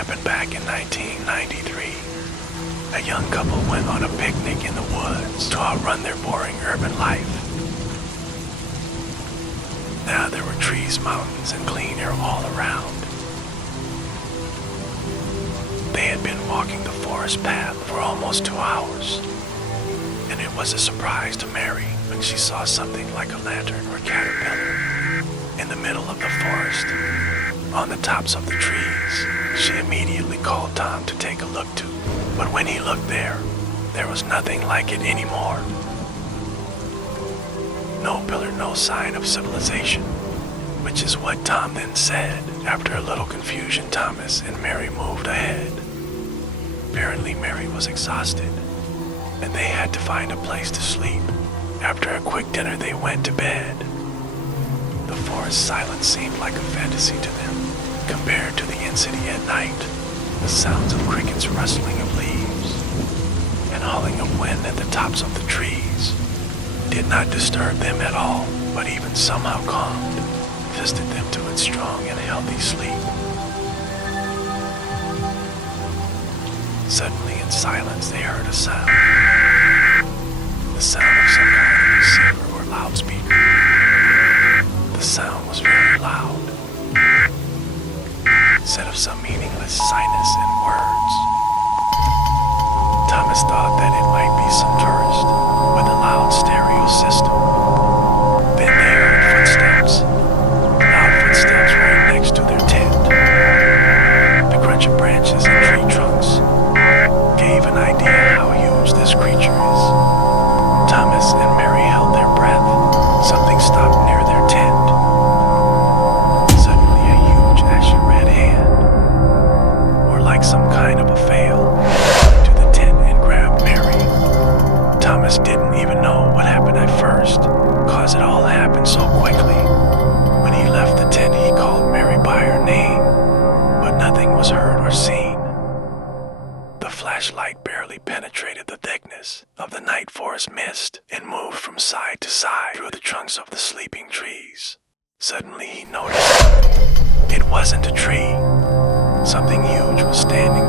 happened back in 1993. A young couple went on a picnic in the woods to outrun their boring urban life. Now there were trees, mountains, and clean air all around. They had been walking the forest path for almost 2 hours, and it was a surprise to Mary when she saw something like a lantern or caterpillar in the middle of the forest, on the tops of the trees. She immediately called Tom to take a look too, but when he looked there was nothing like it anymore. No pillar, no sign of civilization, which is what Tom then said. After a little confusion, Thomas and Mary moved ahead. Apparently Mary was exhausted, and they had to find a place to sleep. After a quick dinner, they went to bed. The forest silence seemed like a fantasy to them, compared to the in-city at night. The sounds of crickets, rustling of leaves, and howling of wind at the tops of the trees did not disturb them at all, but even somehow calmed, assisted them to a strong and healthy sleep. Suddenly, in silence, they heard a sound. The sound of some kind of receiver or loudspeaker. The sound was very loud. Said of some meaningless sinus and words. Thomas thought that it might be some tourist with a loud stereo system. Then they heard footsteps. Loud footsteps right next to their tent. The crunch of branches and tree trunks gave an idea how huge this creature is. Thomas and Mary held their breath. Something stopped near their tent. Suddenly a huge ashy red hand, or like some kind of a veil, went into the tent and grabbed Mary. Thomas didn't even know what happened at first, cause it all happened so quickly. When he left the tent, he called Mary by her name, but nothing was heard or seen. The flashlight barely penetrated the thickness of the night forest mist and moved from side to side through the trunks of the sleeping trees. Suddenly he noticed something. It wasn't a tree. Something huge was standing